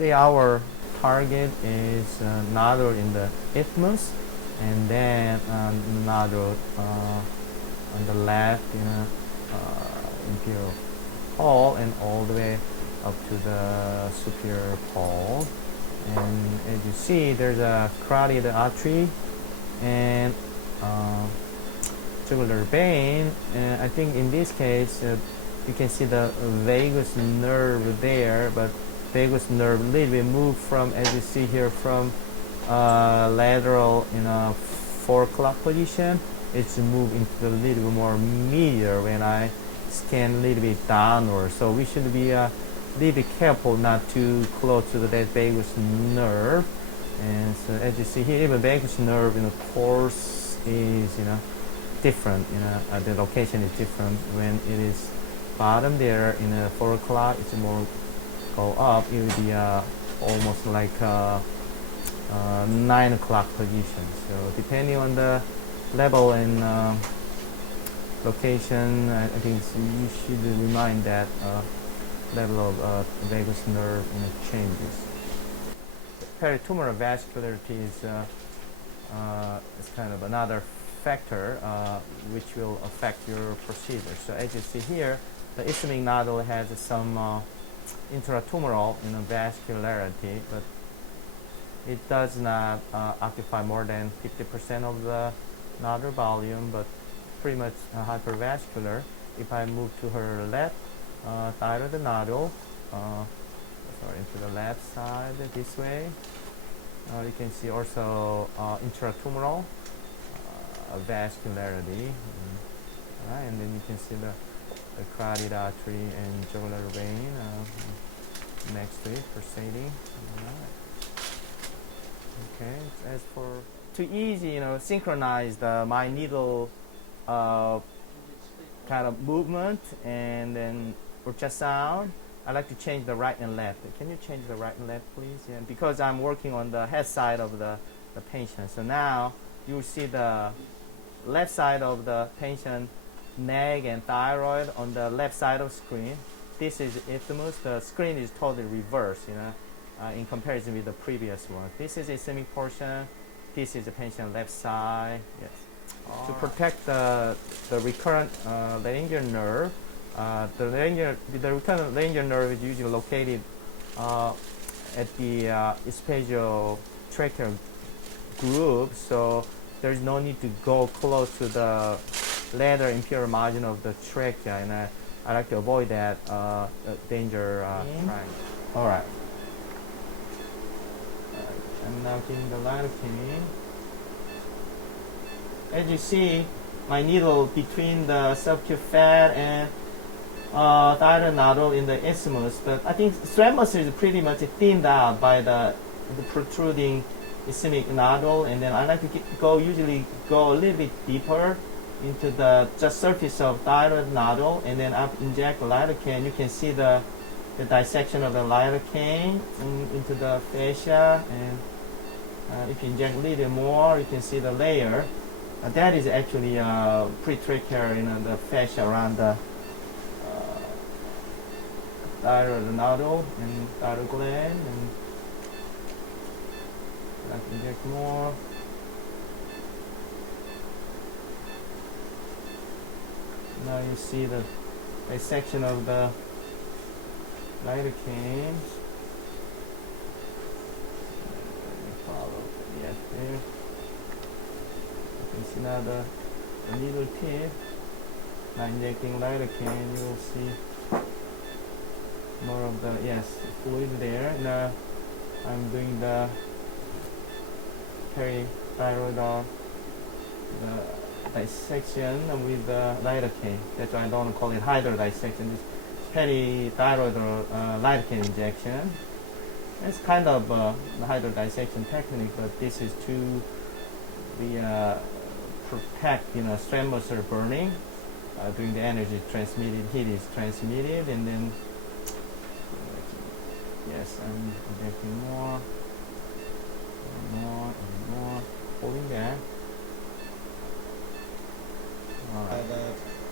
our target is nodule in the isthmus, and then nodule on the left, imperial pole, and all the way up to the superior pole. And as you see, there's a carotid artery and jugular vein. And I think in this case, you can see the vagus nerve there, but vagus nerve a little bit moved from, as you see here, from lateral in a 4 o'clock position. It's moved into a little bit more medial when I scan a little bit downward. So we should be a little bit careful not too close to that vagus nerve. And so as you see here, even vagus nerve, course is, different. The location is different. When it is bottom there in a 4 o'clock, it's more go up. It will be almost like 9 o'clock position. So depending on the level and location, I think you should remind that level of vagus nerve changes. Peritumoral vascularity is kind of another factor which will affect your procedure. So as you see here, the isthmic nodule has some intratumoral vascularity, but it does not occupy more than 50% of the nodule volume, but pretty much hypervascular. If I move to her left thyroid nodule, into the left side this way, you can see also intratumoral vascularity, and then you can see the carotid artery and jugular vein next to it, pulsating. Okay, as for to easy, synchronize my needle kind of movement and then ultrasound, I like to change the right and left. Can you change the right and left, please? Yeah, because I'm working on the head side of the patient. So now you see the left side of the patient neck and thyroid on the left side of screen. This is isthmus. The screen is totally reversed, in comparison with the previous one. This is ischemic portion. This is the patient left side. Yes. To protect the recurrent laryngeal nerve, the recurrent laryngeal nerve is usually located at the esophageal-tracheal groove, so there's no need to go close to the lateral inferior margin of the trachea, and I like to avoid that danger. All right. I'm now giving the lidocaine. As you see, my needle between the subacute fat and thyroid nodule in the isthmus, but I think squamous is pretty much thinned out by the protruding ischemic nodule, and then I like to usually go a little bit deeper into the just surface of thyroid nodule, and then I inject lidocaine. You can see the dissection of the lidocaine into the fascia, and if you inject a little more, you can see the layer. That is actually pretracheal, the fascia around the thyroid nodule and thyroid gland, and I can inject more. Now you see the dissection of the lidocaine. Follow the there. You can see now the needle tip. By injecting lidocaine, you will see more of the fluid there. Now I'm doing the perithyroid the dissection with the lidocaine. That's why I don't call it hydrodissection. It's perithyroid lidocaine injection. It's kind of the hydrodissection technique, but this is to protect strain muscle burning during the energy transmitted, heat is transmitted, and then I'm injecting more and more and more, holding that.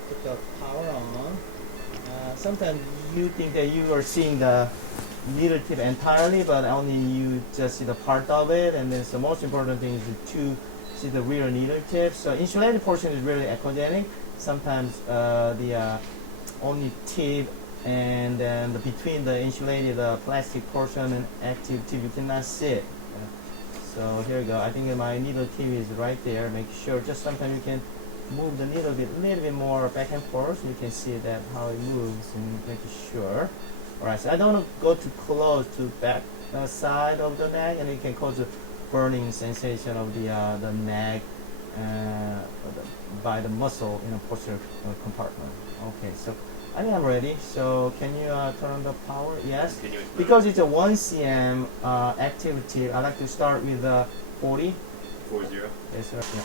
Put the power on. Sometimes you think that you are seeing the needle tip entirely, but only you just see the part of it, and then the most important thing is to see the real needle tip. So insulated portion is really echogenic. Sometimes the only tip and then between the insulated plastic portion and active tip you cannot see it. So here we go. I think my needle tip is right there. Make sure. Just sometimes you can move the needle a little bit more back and forth. You can see that how it moves and make sure. Alright, so I don't want to go too close to back side of the neck, and it can cause a burning sensation of the neck by the muscle in a posterior compartment. Okay, so I think I'm ready. So can you turn on the power? Yes. Because it's a 1 cm activity, I like to start with 40. 40. Yes, sir. Yeah.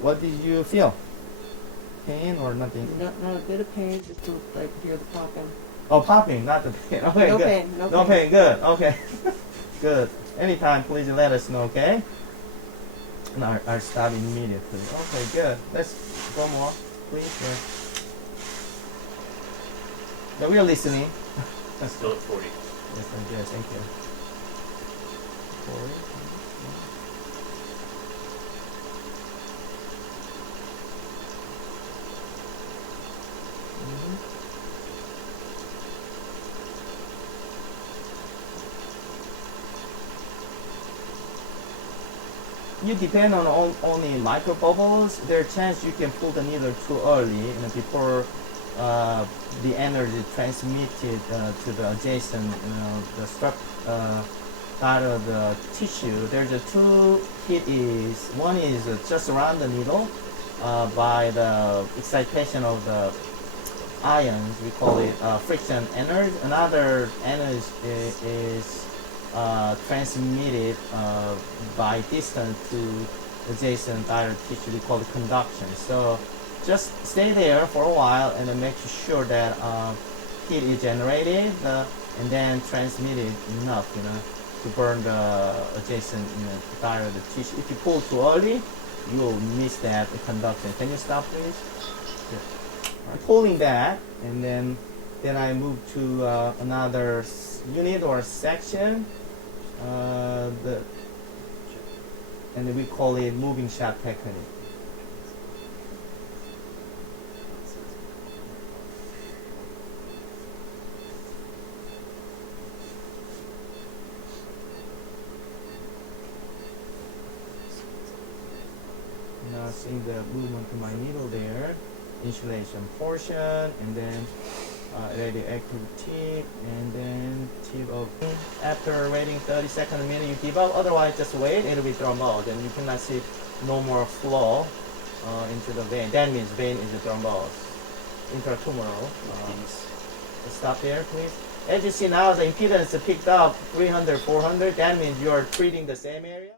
What did you feel? Pain or nothing? Not a bit of pain, just to like hear the popping. Oh, popping, not the pain. Okay, No good. pain, no No pain. pain, good. Okay, good. Anytime, please let us know, okay? And I'll stop immediately. Okay, good. Let's go more, please. Yeah. Yeah, we are listening. Still at 40. Yes, I'm good. Thank you. 40. You depend on only micro bubbles. There's a chance you can pull the needle too early, before the energy transmitted to the adjacent, the thyroid tissue. There's two hits. One is just around the needle by the excitation of the ions. We call it friction energy. Another energy is transmitted by distance to adjacent thyroid tissue. We call it conduction. So just stay there for a while and then make sure that heat is generated and then transmitted enough, to burn the adjacent thyroid tissue. If you pull too early, you'll miss that conduction. Can you stop, please? Good. I'm pulling that, and then I move to another unit or section. And we call it moving shot technique. Now seeing the movement to my needle there, insulation portion, and then radioactive tip, and then tip of. After waiting 30 seconds a minute, you give up. Otherwise, just wait. It'll be thrombosed, and you cannot see no more flow into the vein. That means vein is thrombosed, intratumoral. Stop there, please. As you see now, the impedance picked up 300, 400. That means you are treating the same area.